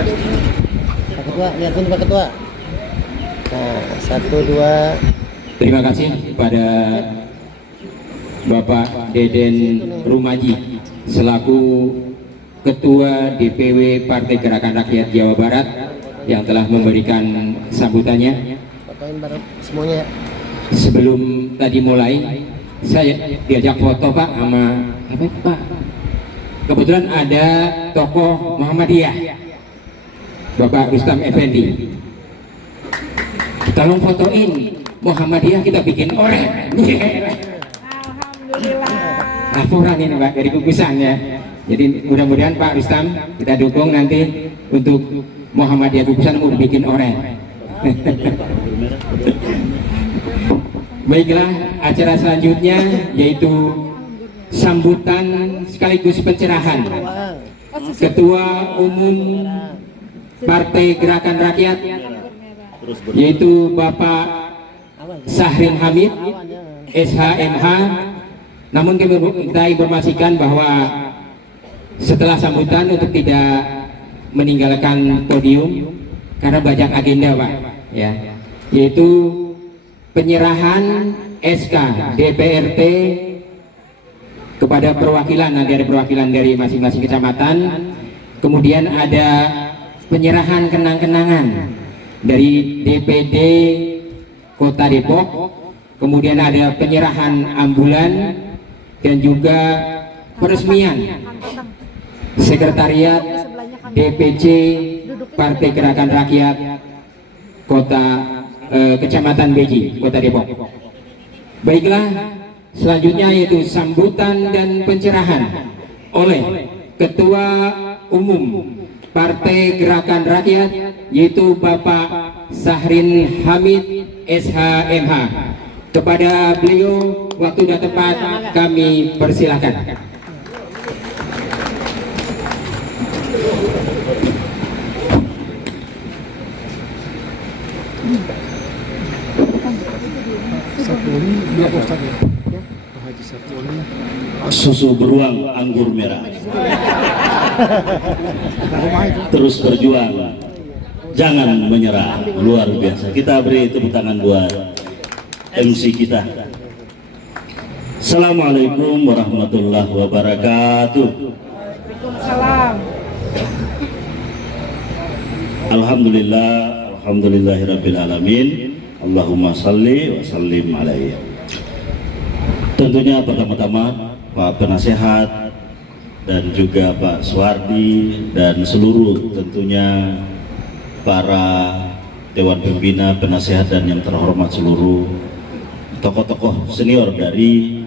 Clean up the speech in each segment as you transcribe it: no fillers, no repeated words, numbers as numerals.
Pak Ketua, lihatin Pak Ketua. Nah, 1, 2. Terima kasih kepada Bapak Deden Rumaji selaku Ketua DPW Partai Gerakan Rakyat Jawa Barat yang telah memberikan sambutannya. Fotoin bareng semuanya. Sebelum tadi mulai, saya diajak foto Pak sama apa Pak? Kebetulan ada tokoh Muhammadiyah, Bapak Rustam Effendi. Tolong fotoin Muhammadiyah, kita bikin oranye. Alhamdulillah. Laporan ini Pak dari gugusan ya. Jadi mudah-mudahan Pak Rustam kita dukung nanti untuk Muhammadiyah gugusan mau bikin oranye. Baiklah, acara selanjutnya yaitu sambutan sekaligus pencerahan Ketua Umum Partai Gerakan Rakyat yaitu Bapak Sahrin Hamid SHMH. Namun kita informasikan bahwa setelah sambutan untuk tidak meninggalkan podium karena banyak agenda Pak ya, yaitu penyerahan SK DPRT kepada perwakilan, nanti ada perwakilan dari masing-masing kecamatan, kemudian ada penyerahan kenang-kenangan dari DPD Kota Depok, kemudian ada penyerahan ambulan dan juga peresmian sekretariat DPC Partai Gerakan Rakyat Kecamatan Beji, Kota Depok. Baiklah, selanjutnya yaitu sambutan dan pencerahan oleh Ketua Umum Partai Gerakan Rakyat yaitu Bapak Sahrin Hamid SHMH. Kepada beliau waktu dan tempat kami persilahkan. Susu beruang anggur merah, terus berjuang, jangan menyerah, luar biasa. Kita beri tepuk tangan buat MC kita. Assalamualaikum warahmatullahi wabarakatuh. Waalaikumsalam. Alhamdulillah, alhamdulillahirabbil alamin. Allahumma salli wa sallim alaihi. Tentunya pertama-tama Pak Penasehat dan juga Pak Suwardi dan seluruh tentunya para Dewan Pembina, Penasehat dan yang terhormat seluruh tokoh-tokoh senior dari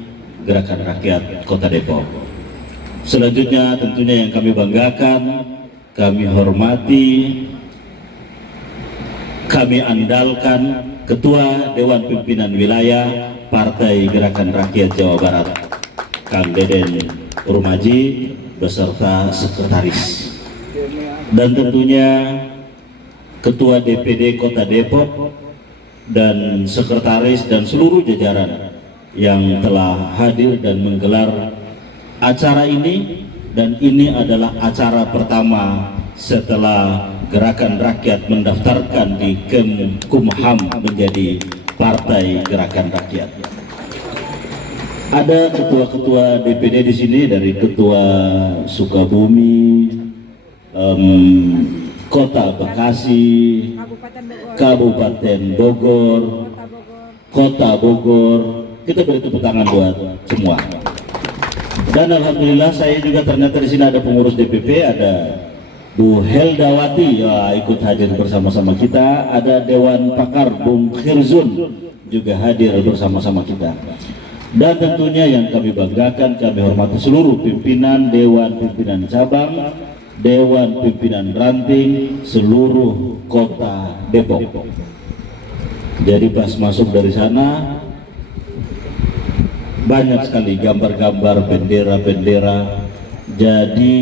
Gerakan Rakyat Kota Depok. Selanjutnya tentunya yang kami banggakan, kami hormati, kami andalkan Ketua Dewan Pimpinan Wilayah Partai Gerakan Rakyat Jawa Barat, Kang Deden Rumaji beserta sekretaris, dan tentunya Ketua DPD Kota Depok dan sekretaris dan seluruh jajaran yang telah hadir dan menggelar acara ini. Dan ini adalah acara pertama setelah Gerakan Rakyat mendaftarkan di Kemkumham menjadi Partai Gerakan Rakyat. Ada ketua-ketua DPD di sini dari Ketua Sukabumi, Kota Bekasi, Kabupaten Bogor, Kota Bogor. Kita beri tepuk tangan buat semua. Dan alhamdulillah saya juga ternyata di sini ada pengurus DPP, ada Bu Heldawati ya, ikut hadir bersama-sama kita. Ada Dewan Pakar Bung Khirzun juga hadir bersama-sama kita. Dan tentunya yang kami banggakan, kami hormati seluruh pimpinan Dewan Pimpinan Cabang, Dewan Pimpinan Ranting seluruh Kota Depok. Jadi pas masuk dari sana banyak sekali gambar-gambar bendera-bendera. Jadi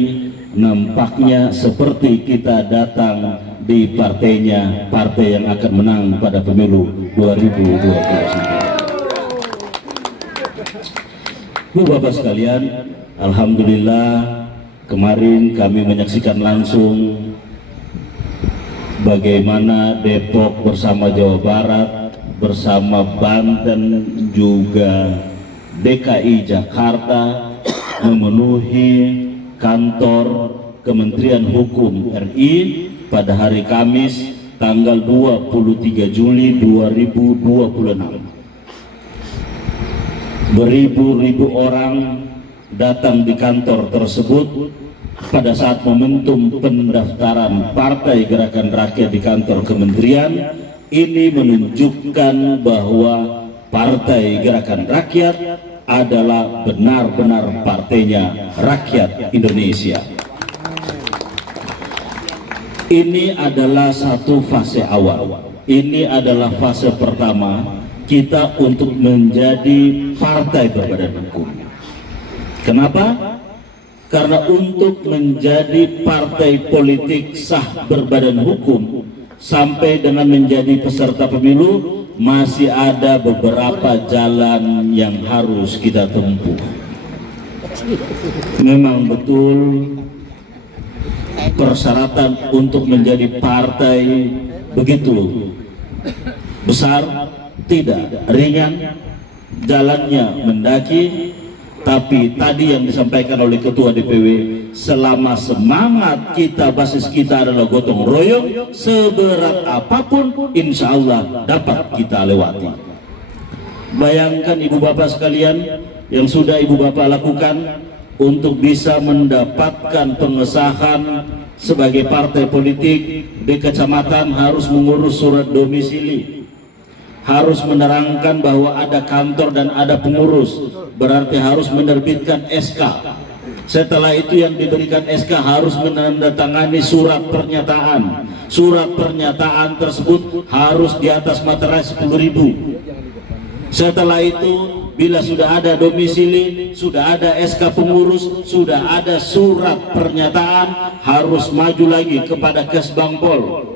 nampaknya seperti kita datang di partainya, partai yang akan menang pada pemilu 2029. Bu Bapak sekalian, alhamdulillah kemarin kami menyaksikan langsung bagaimana Depok bersama Jawa Barat, bersama Banten, juga DKI Jakarta memenuhi kantor Kementerian Hukum RI pada hari Kamis tanggal 23 Juli 2026. Beribu-ribu orang datang di kantor tersebut pada saat momentum pendaftaran Partai Gerakan Rakyat di kantor kementerian. Ini menunjukkan bahwa Partai Gerakan Rakyat adalah benar-benar partainya rakyat Indonesia. Ini adalah satu fase awal. Ini adalah fase pertama kita untuk menjadi partai berbadan hukum. Kenapa? Karena untuk menjadi partai politik sah berbadan hukum sampai dengan menjadi peserta pemilu masih ada beberapa jalan yang harus kita tempuh. Memang betul persyaratan untuk menjadi partai begitu besar, tidak ringan, jalannya mendaki. Tapi tadi yang disampaikan oleh Ketua DPW, selama semangat kita, basis kita adalah gotong royong, seberat apapun insya Allah dapat kita lewati. Bayangkan ibu bapak sekalian yang sudah ibu bapak lakukan untuk bisa mendapatkan pengesahan sebagai partai politik di kecamatan, harus mengurus surat domisili, harus menerangkan bahwa ada kantor dan ada pengurus, berarti harus menerbitkan SK. Setelah itu yang diberikan SK harus menandatangani surat pernyataan. Surat pernyataan tersebut harus di atas materai 10.000. Setelah itu bila sudah ada domisili, sudah ada SK pengurus, sudah ada surat pernyataan, harus maju lagi kepada Kesbangpol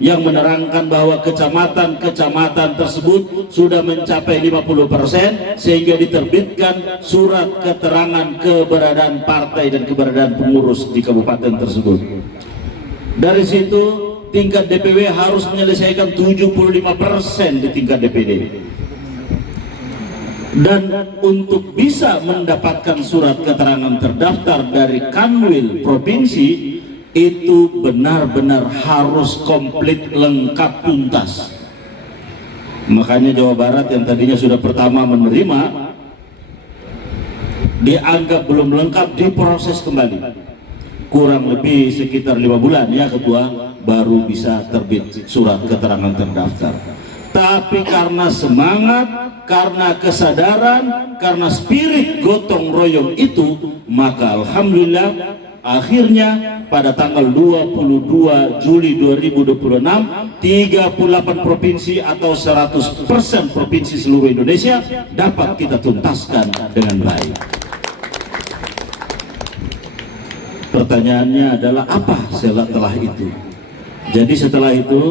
yang menerangkan bahwa kecamatan-kecamatan tersebut sudah mencapai 50% sehingga diterbitkan surat keterangan keberadaan partai dan keberadaan pengurus di kabupaten tersebut. Dari situ tingkat DPW harus menyelesaikan 75% di tingkat DPD. Dan untuk bisa mendapatkan surat keterangan terdaftar dari Kanwil provinsi itu benar-benar harus komplit, lengkap, tuntas. Makanya Jawa Barat yang tadinya sudah pertama menerima dianggap belum lengkap, diproses kembali. Kurang lebih sekitar 5 bulan ya Ketua, baru bisa terbit surat keterangan terdaftar. Tapi karena semangat, karena kesadaran, karena spirit gotong royong itu, maka alhamdulillah akhirnya pada tanggal 22 Juli 2026 38 provinsi atau 100% provinsi seluruh Indonesia dapat kita tuntaskan dengan baik. Pertanyaannya adalah apa setelah itu? Jadi setelah itu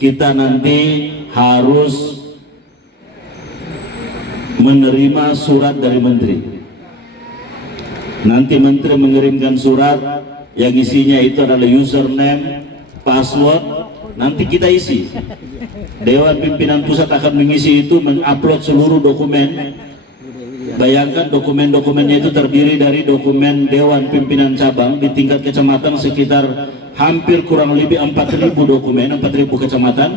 kita nanti harus menerima surat dari menteri. Nanti menteri mengirimkan surat yang isinya itu adalah username, password, nanti kita isi. Dewan Pimpinan Pusat akan mengisi itu, mengupload seluruh dokumen. Bayangkan dokumen-dokumennya itu terdiri dari dokumen Dewan Pimpinan Cabang di tingkat kecamatan sekitar hampir kurang lebih 4.000 dokumen, 4.000 kecamatan,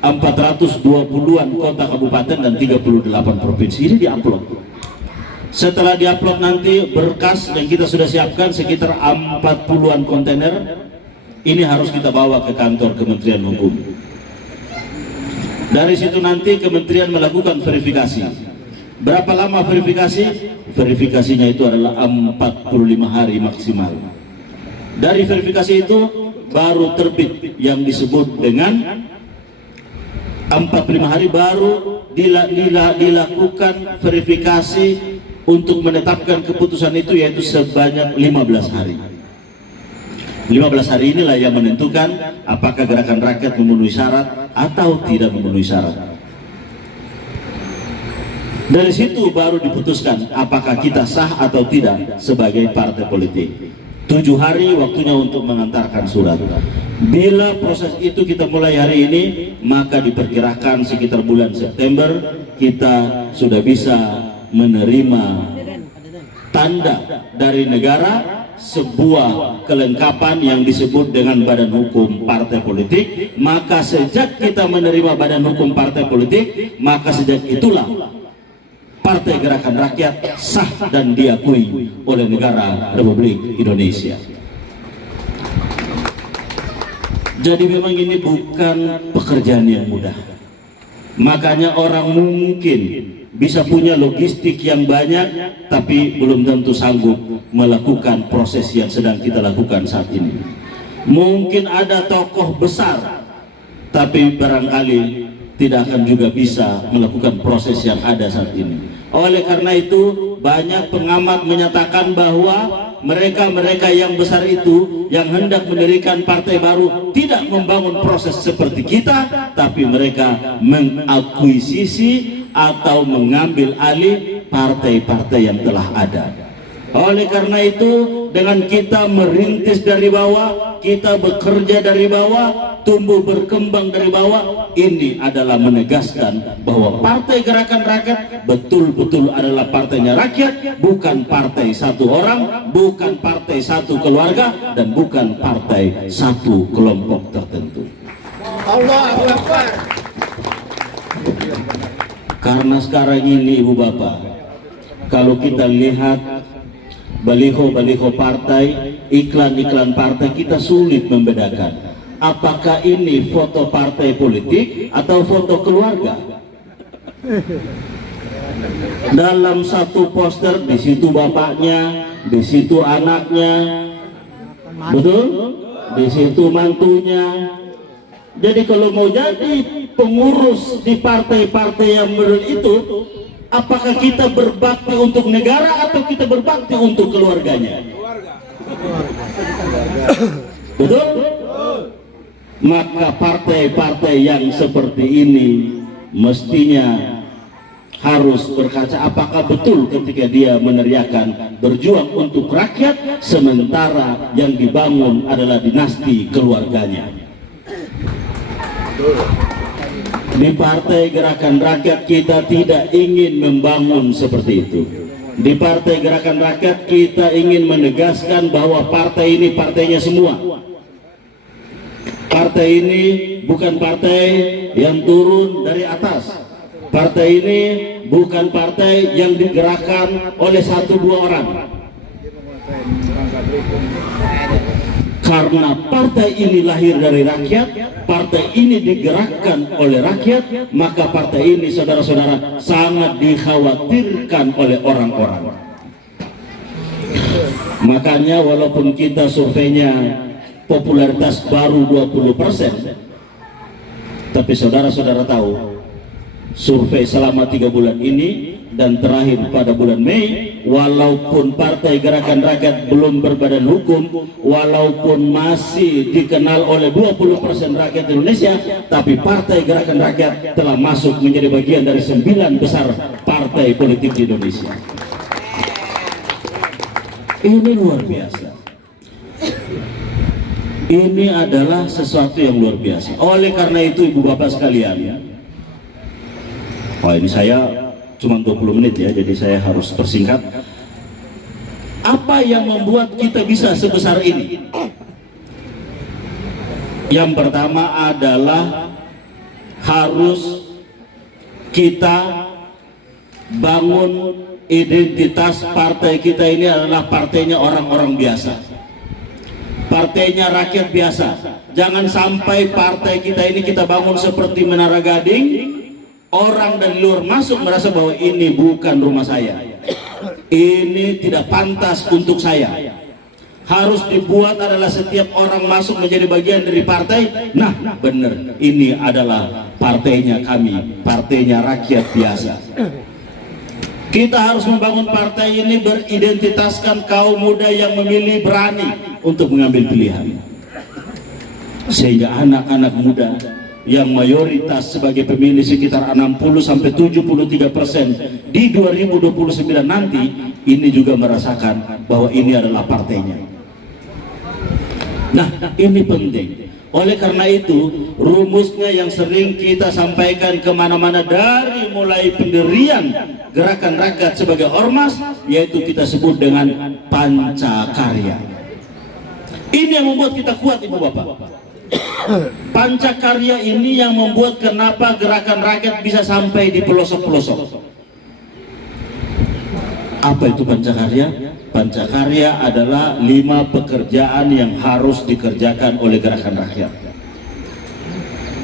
420-an kota kabupaten dan 38 provinsi. Ini diupload. Setelah diupload nanti berkas yang kita sudah siapkan sekitar 40-an kontainer ini harus kita bawa ke kantor Kementerian Hukum. Dari situ nanti kementerian melakukan verifikasi. Berapa lama verifikasi? Verifikasinya itu adalah 45 hari maksimal. Dari verifikasi itu baru terbit yang disebut dengan 45 hari baru dilakukan verifikasi untuk menetapkan keputusan itu, yaitu sebanyak 15 hari. 15 hari inilah yang menentukan apakah gerakan rakyat memenuhi syarat atau tidak memenuhi syarat. Dari situ baru diputuskan apakah kita sah atau tidak sebagai partai politik. 7 hari waktunya untuk mengantarkan surat. Bila proses itu kita mulai hari ini, maka diperkirakan sekitar bulan September kita sudah bisa menerima tanda dari negara, sebuah kelengkapan yang disebut dengan badan hukum partai politik. Maka sejak kita menerima badan hukum partai politik, maka sejak itulah Partai Gerakan Rakyat sah dan diakui oleh negara Republik Indonesia. Jadi memang ini bukan pekerjaan yang mudah. Makanya orang mungkin bisa punya logistik yang banyak, tapi belum tentu sanggup melakukan proses yang sedang kita lakukan saat ini. Mungkin ada tokoh besar, tapi barangkali tidak akan juga bisa melakukan proses yang ada saat ini. Oleh karena itu, banyak pengamat menyatakan bahwa mereka-mereka yang besar itu yang hendak mendirikan partai baru tidak membangun proses seperti kita, tapi mereka mengakuisisi atau mengambil alih partai-partai yang telah ada. Oleh karena itu, dengan kita merintis dari bawah, kita bekerja dari bawah, tumbuh berkembang dari bawah, ini adalah menegaskan bahwa Partai Gerakan Rakyat betul-betul adalah partainya rakyat, bukan partai satu orang, bukan partai satu keluarga, dan bukan partai satu kelompok tertentu. Allahu Akbar. Karena sekarang ini Ibu Bapak, kalau kita lihat baliho-baliho partai, iklan-iklan partai, kita sulit membedakan apakah ini foto partai politik atau foto keluarga. Dalam satu poster, di situ bapaknya, di situ anaknya, betul? Di situ mantunya. Jadi kalau mau jadi pengurus di partai-partai yang model itu, apakah kita berbakti untuk negara atau kita berbakti untuk keluarganya? Betul? Maka partai-partai yang seperti ini mestinya harus berkaca apakah betul ketika dia meneriakan berjuang untuk rakyat, sementara yang dibangun adalah dinasti keluarganya. Di Partai Gerakan Rakyat kita tidak ingin membangun seperti itu. Di Partai Gerakan Rakyat kita ingin menegaskan bahwa partai ini partainya semua. Partai ini bukan partai yang turun dari atas. Partai ini bukan partai yang digerakkan oleh 1-2 orang. Karena partai ini lahir dari rakyat, partai ini digerakkan oleh rakyat, maka partai ini, saudara-saudara, sangat dikhawatirkan oleh orang-orang. Makanya walaupun kita surveinya popularitas baru 20%, tapi saudara-saudara tahu, survei selama 3 bulan ini dan terakhir pada bulan Mei, walaupun Partai Gerakan Rakyat belum berbadan hukum, walaupun masih dikenal oleh 20% rakyat Indonesia, tapi Partai Gerakan Rakyat telah masuk menjadi bagian dari 9 besar partai politik di Indonesia. Ini luar biasa. Ini adalah sesuatu yang luar biasa. Oleh karena itu Ibu Bapak sekalian, ini saya cuma 20 menit ya, jadi saya harus persingkat. Apa yang membuat kita bisa sebesar ini? Yang pertama adalah harus kita bangun identitas partai kita ini adalah partainya orang-orang biasa, partainya rakyat biasa. Jangan sampai partai kita ini kita bangun seperti Menara Gading, orang dari luar masuk merasa bahwa ini bukan rumah saya, ini tidak pantas untuk saya. Harus dibuat adalah setiap orang masuk menjadi bagian dari partai. Nah benar, ini adalah partainya kami, partainya rakyat biasa. Kita harus membangun partai ini beridentitaskan kaum muda yang memilih, berani untuk mengambil pilihan, sehingga anak-anak muda yang mayoritas sebagai pemilih sekitar 60-73% di 2029 nanti, ini juga merasakan bahwa ini adalah partainya. Nah, ini penting. Oleh karena itu, rumusnya yang sering kita sampaikan kemana-mana dari mulai pendirian gerakan rakyat sebagai ormas, yaitu kita sebut dengan pancakarya. Ini yang membuat kita kuat, Ibu Bapak. Pancakarya ini yang membuat kenapa gerakan rakyat bisa sampai di pelosok-pelosok. Apa itu pancakarya? Pancakarya adalah 5 pekerjaan yang harus dikerjakan oleh gerakan rakyat.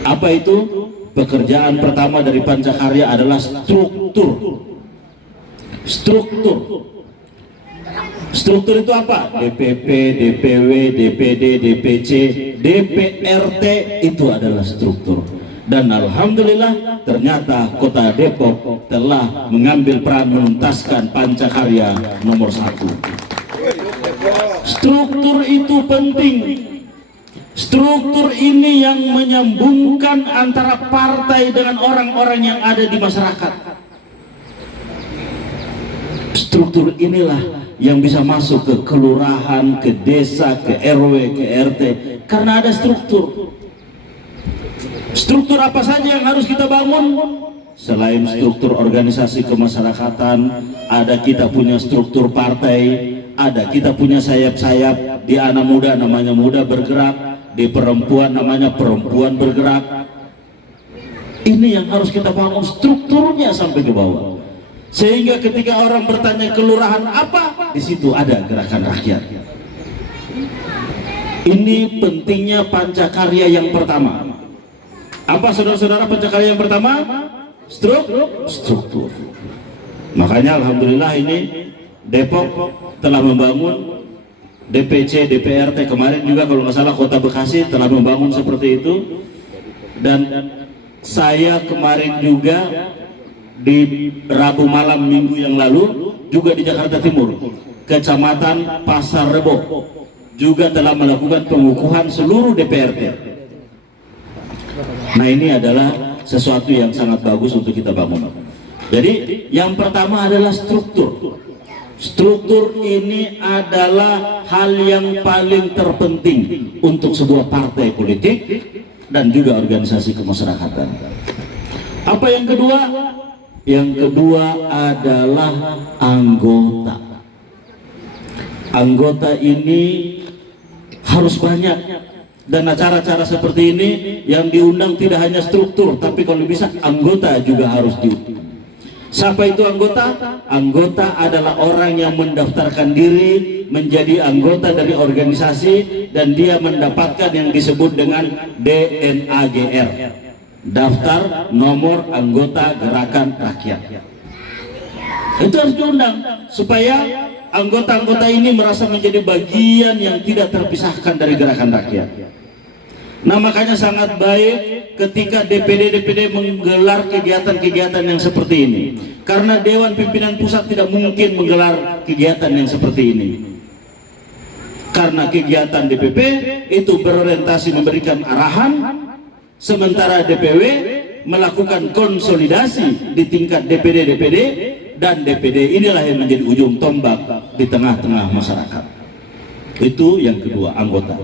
Apa itu? Pekerjaan pertama dari pancakarya adalah struktur. Struktur itu apa? DPP, DPW, DPD, DPC, DPRT, itu adalah struktur. Dan alhamdulillah ternyata Kota Depok telah mengambil peran menuntaskan pancakarya nomor 1. Struktur itu penting. Struktur ini yang menyambungkan antara partai dengan orang-orang yang ada di masyarakat. Struktur inilah yang bisa masuk ke kelurahan, ke desa, ke RW, ke RT, karena ada struktur. Struktur apa saja yang harus kita bangun? Selain struktur organisasi kemasyarakatan, ada kita punya struktur partai, ada kita punya sayap-sayap. Di anak muda namanya muda bergerak, di perempuan namanya perempuan bergerak. Ini yang harus kita bangun strukturnya sampai ke bawah. Sehingga ketika orang bertanya kelurahan apa, di situ ada gerakan rakyat. Ini pentingnya pancakarya yang pertama. Apa saudara-saudara pancakarya yang pertama? Struktur. Makanya alhamdulillah ini Depok telah membangun DPC, DPRT. Kemarin juga kalau nggak salah Kota Bekasi telah membangun seperti itu. Dan saya kemarin juga di Rabu malam minggu yang lalu juga di Jakarta Timur, Kecamatan Pasar Rebo juga telah melakukan pengukuhan seluruh DPRT. Nah, ini adalah sesuatu yang sangat bagus untuk kita bangun. Jadi yang pertama adalah struktur. Struktur ini adalah hal yang paling terpenting untuk sebuah partai politik dan juga organisasi kemasyarakatan. Apa yang kedua? Yang kedua adalah anggota. Anggota ini harus banyak. Dan acara-acara seperti ini yang diundang tidak hanya struktur, tapi kalau bisa anggota juga harus diundang. Siapa itu anggota? Anggota adalah orang yang mendaftarkan diri menjadi anggota dari organisasi dan dia mendapatkan yang disebut dengan DNAGR, daftar nomor anggota gerakan rakyat. Itu harus diundang supaya anggota-anggota ini merasa menjadi bagian yang tidak terpisahkan dari gerakan rakyat. Nah, makanya sangat baik ketika DPD menggelar kegiatan-kegiatan yang seperti ini, karena Dewan Pimpinan Pusat tidak mungkin menggelar kegiatan yang seperti ini, karena kegiatan DPP itu berorientasi memberikan arahan, sementara DPW melakukan konsolidasi di tingkat DPD, dan DPD inilah yang menjadi ujung tombak di tengah-tengah masyarakat. Itu yang kedua, anggota.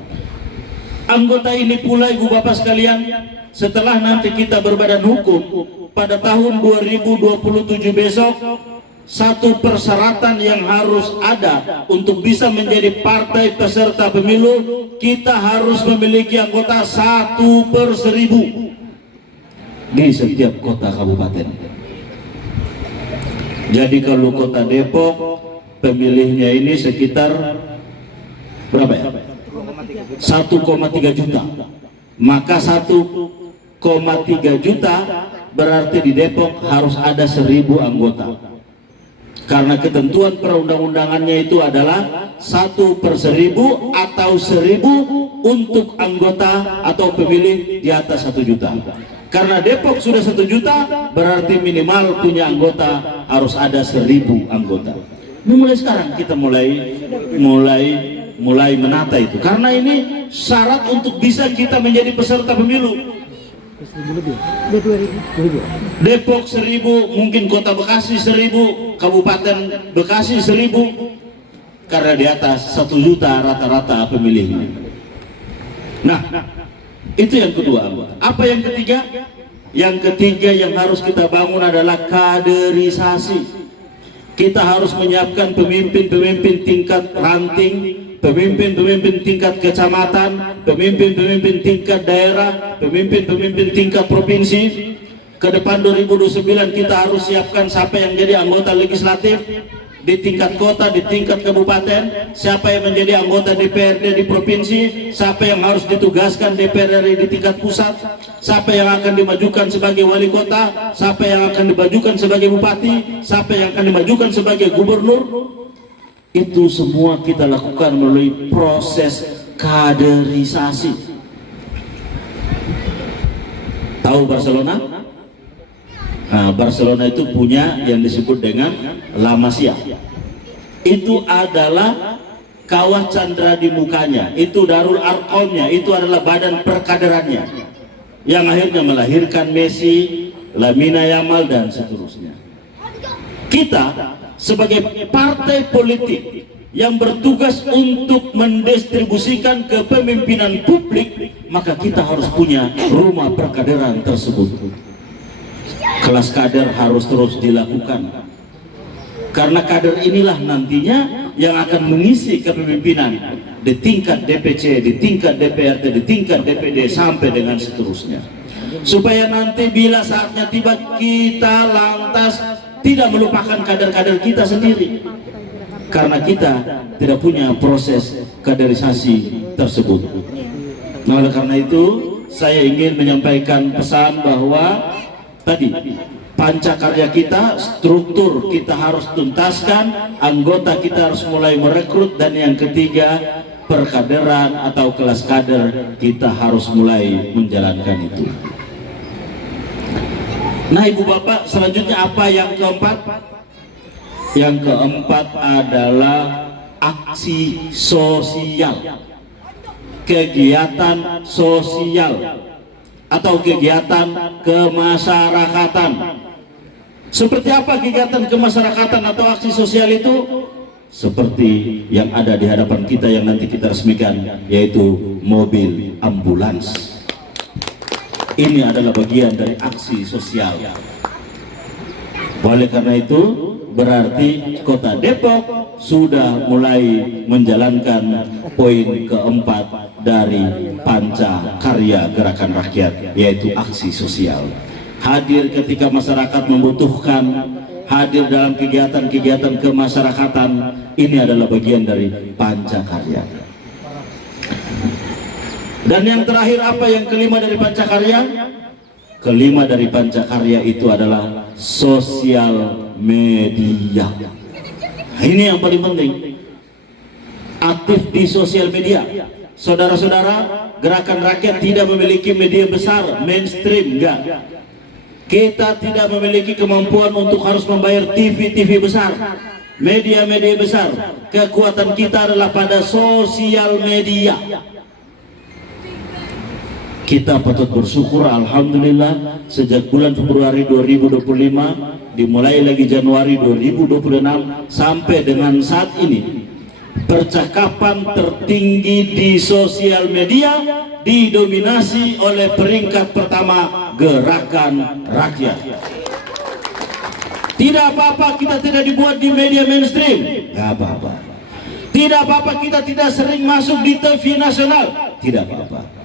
Anggota ini pula, Ibu Bapak sekalian, setelah nanti kita berbadan hukum pada tahun 2027 besok, satu persyaratan yang harus ada untuk bisa menjadi partai peserta pemilu, kita harus memiliki anggota 1/1000 di setiap kota kabupaten. Jadi kalau Kota Depok pemilihnya ini sekitar berapa ya? 1,3 juta. Maka 1,3 juta berarti di Depok harus ada 1000 anggota. Karena ketentuan perundang-undangannya itu adalah 1/1000 atau 1000 untuk anggota atau pemilih di atas 1 juta. Karena Depok sudah 1 juta, berarti minimal punya anggota harus ada 1000 anggota. Mulai sekarang kita mulai menata itu, karena ini syarat untuk bisa kita menjadi peserta pemilu. Depok 1000, mungkin Kota Bekasi 1000, Kabupaten Bekasi 1000, karena di atas 1 juta rata-rata pemilihnya. Nah, itu yang kedua. Apa yang ketiga? Yang ketiga yang harus kita bangun adalah kaderisasi. Kita harus menyiapkan pemimpin-pemimpin tingkat ranting, pemimpin-pemimpin tingkat kecamatan, pemimpin-pemimpin tingkat daerah, pemimpin-pemimpin tingkat provinsi. Ke depan 2029 kita harus siapkan siapa yang jadi anggota legislatif di tingkat kota, di tingkat kabupaten, siapa yang menjadi anggota DPRD di provinsi, siapa yang harus ditugaskan DPR RI di tingkat pusat, siapa yang akan dimajukan sebagai wali kota, siapa yang akan dimajukan sebagai bupati, siapa yang akan dimajukan sebagai gubernur. Itu semua kita lakukan melalui proses kaderisasi. Tahu Barcelona? Nah, Barcelona itu punya yang disebut dengan La Masia. Itu adalah kawah candra di mukanya, itu Darul Arqamnya, itu adalah badan perkaderannya, yang akhirnya melahirkan Messi, Lamine Yamal dan seterusnya. Kita sebagai partai politik yang bertugas untuk mendistribusikan kepemimpinan publik, maka kita harus punya rumah perkaderan tersebut. Kelas kader harus terus dilakukan, karena kader inilah nantinya yang akan mengisi kepemimpinan di tingkat DPC, di tingkat DPRD, di tingkat DPD sampai dengan seterusnya, supaya nanti bila saatnya tiba kita lantas tidak melupakan kader-kader kita sendiri, karena kita tidak punya proses kaderisasi tersebut. Nah, oleh karena itu saya ingin menyampaikan pesan bahwa tadi pancakarya kita, struktur kita harus tuntaskan, anggota kita harus mulai merekrut, dan yang ketiga perkaderan atau kelas kader kita harus mulai menjalankan itu. Nah, ibu bapak, selanjutnya apa yang keempat? Yang keempat adalah aksi sosial, kegiatan sosial atau kegiatan kemasyarakatan. Seperti apa kegiatan kemasyarakatan atau aksi sosial itu? Seperti yang ada di hadapan kita yang nanti kita resmikan, yaitu mobil ambulans. Ini adalah bagian dari aksi sosial. Oleh karena itu, berarti Kota Depok sudah mulai menjalankan poin keempat dari pancakarya gerakan rakyat, yaitu aksi sosial. Hadir ketika masyarakat membutuhkan, hadir dalam kegiatan-kegiatan kemasyarakatan. Ini adalah bagian dari pancakarya. Dan yang terakhir, apa yang kelima dari pancakarya? Kelima dari pancakarya itu adalah sosial media. Ini yang paling penting, aktif di sosial media. Saudara-saudara, gerakan rakyat tidak memiliki media besar, mainstream, enggak. Kita tidak memiliki kemampuan untuk harus membayar TV besar, media-media besar. Kekuatan kita adalah pada sosial media. Kita patut bersyukur, alhamdulillah, sejak bulan Februari 2025 dimulai lagi Januari 2026 sampai dengan saat ini, percakapan tertinggi di sosial media didominasi oleh peringkat pertama gerakan rakyat. Tidak apa-apa kita tidak dibuat di media mainstream, nggak apa-apa. Tidak apa-apa kita tidak sering masuk di TV nasional, tidak apa-apa.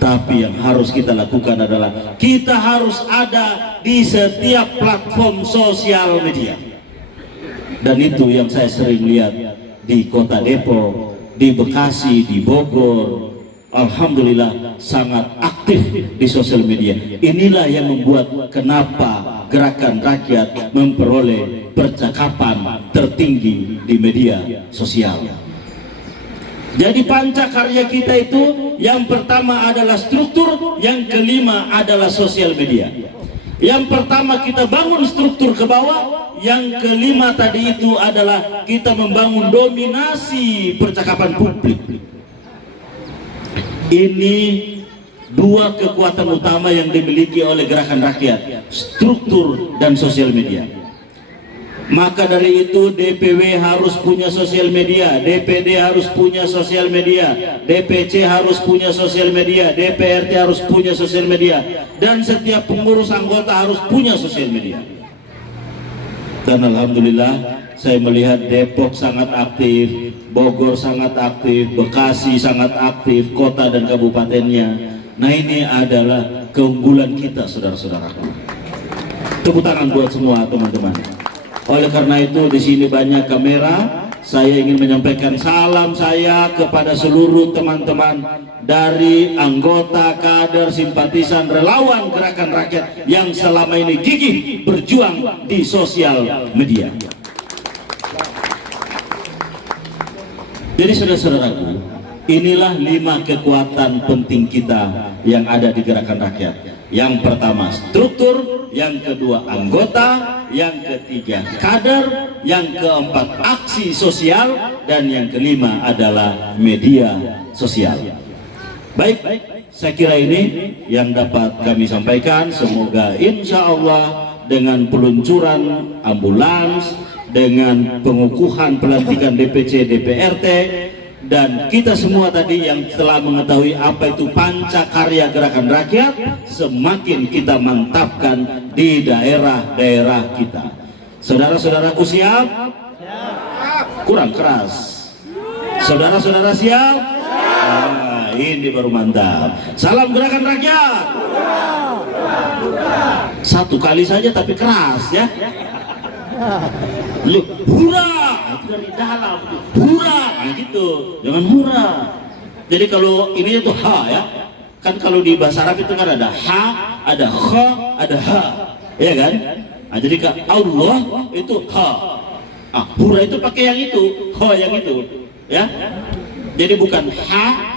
Tapi yang harus kita lakukan adalah kita harus ada di setiap platform sosial media. Dan itu yang saya sering lihat di Kota Depok, di Bekasi, di Bogor. Alhamdulillah sangat aktif di sosial media. Inilah yang membuat kenapa gerakan rakyat memperoleh percakapan tertinggi di media sosial. Jadi pancakarya kita itu yang pertama adalah struktur, yang kelima adalah sosial media. Yang pertama kita bangun struktur ke bawah, yang kelima tadi itu adalah kita membangun dominasi percakapan publik. Ini dua kekuatan utama yang dimiliki oleh gerakan rakyat, struktur dan sosial media. Maka dari itu DPW harus punya sosial media, DPD harus punya sosial media, DPC harus punya sosial media, DPRT harus punya sosial media, dan setiap pengurus anggota harus punya sosial media. Dan alhamdulillah saya melihat Depok sangat aktif, Bogor sangat aktif, Bekasi sangat aktif, kota dan kabupatennya. Nah, ini adalah keunggulan kita, saudara-saudaraku. Tepuk tangan buat semua teman-teman. Oleh karena itu di sini banyak kamera. Saya ingin menyampaikan salam saya kepada seluruh teman-teman dari anggota, kader, simpatisan, relawan Gerakan Rakyat yang selama ini gigih berjuang di sosial media. Jadi saudara-saudaraku, inilah 5 kekuatan penting kita yang ada di Gerakan Rakyat. Yang pertama struktur, yang kedua anggota, yang ketiga kader, yang keempat aksi sosial, dan yang kelima adalah media sosial. Baik, saya kira ini yang dapat kami sampaikan. Semoga insya Allah dengan peluncuran ambulans, dengan pengukuhan pelantikan DPC, DPRT, dan kita semua tadi yang telah mengetahui apa itu pancakarya Gerakan Rakyat, semakin kita mantapkan di daerah-daerah kita. Saudara-saudaraku siap? Kurang keras. Saudara-saudara siap? Nah, ini baru mantap. Salam Gerakan Rakyat. Satu kali saja tapi keras ya. Hura, itu dari dalam, hura, nah gitu, jangan hura. Jadi kalau ini itu ha ya, kan kalau di bahasa Arab itu kan ada ha, ada kha, ada ha, ya kan? Nah, jadi Allah itu ha, hura itu pakai yang itu, ha yang itu, ya. Jadi bukan ha.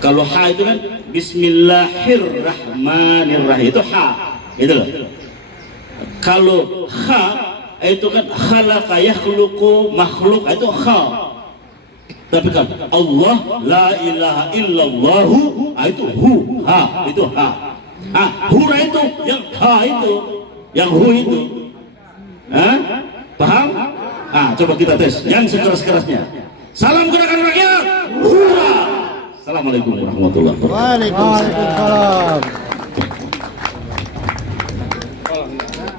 Kalau ha itu kan Bismillahirrahmanirrahim, itu ha, itu loh. Kalau kha itu kan khalaqa yakhluqu makhluk, itu kha. Tapi kan Allah la ilaha illallahu, itu hu, ha, itu ha. Hura itu yang ha itu, yang hu itu. Paham? Coba kita tes yang sekeras-kerasnya. Salam Gerakan Rakyat. Hura. Assalamualaikum warahmatullahi wabarakatuh. Waalaikumsalam.